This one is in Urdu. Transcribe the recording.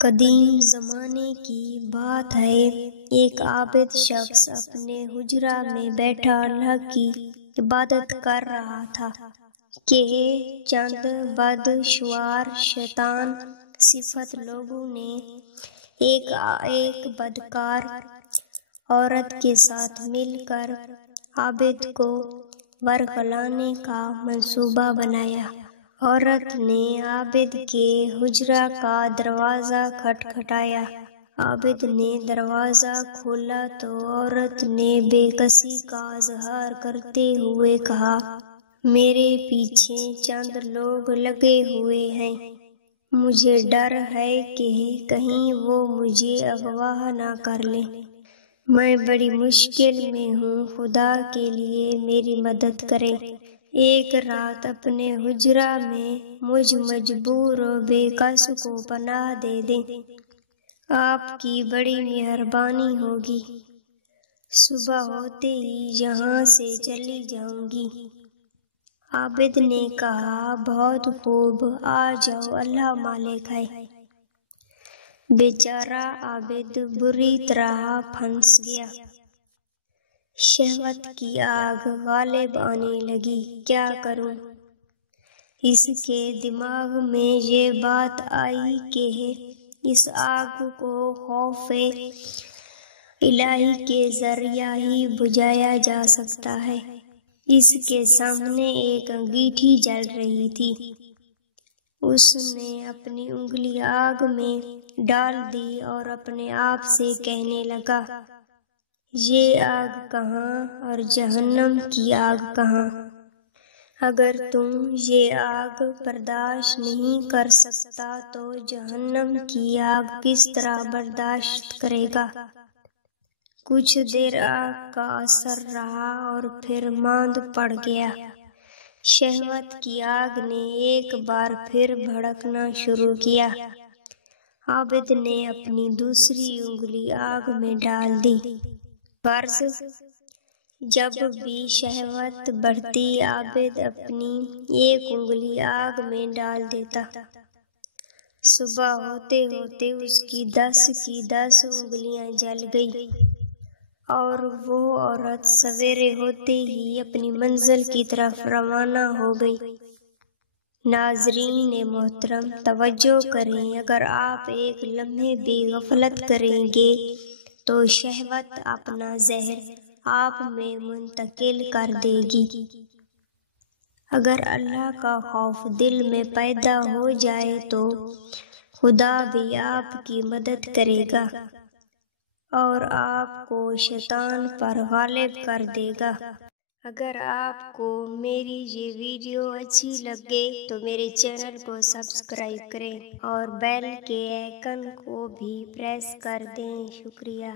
قدیم زمانے کی بات ہے، ایک عابد شخص اپنے حجرہ میں بیٹھا اللہ کی عبادت کر رہا تھا کہ چند بدشمار شیطان صفت لوگوں نے ایک بدکار عورت کے ساتھ مل کر عابد کو ورغلانے کا منصوبہ بنایا۔ عورت نے عابد کے حجرہ کا دروازہ کھٹکھٹایا۔ عابد نے دروازہ کھولا تو عورت نے بے کسی کا اظہار کرتے ہوئے کہا، میرے پیچھے چند لوگ لگے ہوئے ہیں، مجھے ڈر ہے کہ کہیں وہ مجھے اغوا نہ کر لیں، میں بڑی مشکل میں ہوں، خدا کے لیے میری مدد کریں، ایک رات اپنے حجرہ میں مجھ مجبور و بے کس کو پناہ دے دیں، آپ کی بڑی مہربانی ہوگی، صبح ہوتے ہی یہاں سے چلی جاؤں گی۔ عابد نے کہا، بہت خوب، آ جاؤ، اللہ مالک ہے۔ بیچارہ عابد بری طرح پھنس گیا۔ شہوت کی آگ غالب آنے لگی، کیا کروں؟ اس کے دماغ میں یہ بات آئی کہ اس آگ کو خوف الہی کے ذریعہ ہی بجھایا جا سکتا ہے۔ اس کے سامنے ایک انگیٹھی جل رہی تھی، اس نے اپنی انگلی آگ میں ڈال دی اور اپنے آپ سے کہنے لگا، یہ آگ کہاں اور جہنم کی آگ کہاں؟ اگر تم یہ آگ برداشت نہیں کر سکتا تو جہنم کی آگ کس طرح برداشت کرے گا؟ کچھ دیر آگ کا اثر رہا اور پھر ماند پڑ گیا۔ شہوت کی آگ نے ایک بار پھر بھڑکنا شروع کیا۔ عابد نے اپنی دوسری انگلی آگ میں ڈال دی۔ غرض جب بھی شہوت بڑھتی، عابد اپنی ایک انگلی آگ میں ڈال دیتا۔ صبح ہوتے ہوتے اس کی 10 انگلیاں جل گئیں اور وہ عورت سویرے ہوتے ہی اپنی منزل کی طرف روانہ ہو گئی۔ ناظرین محترم، توجہ کریں، اگر آپ ایک لمحے بھی غفلت کریں گے تو شہوت اپنا زہر آپ میں منتقل کر دے گی۔ اگر اللہ کا خوف دل میں پیدا ہو جائے تو خدا بھی آپ کی مدد کرے گا اور آپ کو شیطان پر غالب کر دے گا۔ اگر آپ کو میری یہ ویڈیو اچھی لگے تو میرے چینل کو سبسکرائب کریں اور بیل کے آئیکن کو بھی پریس کر دیں۔ شکریہ۔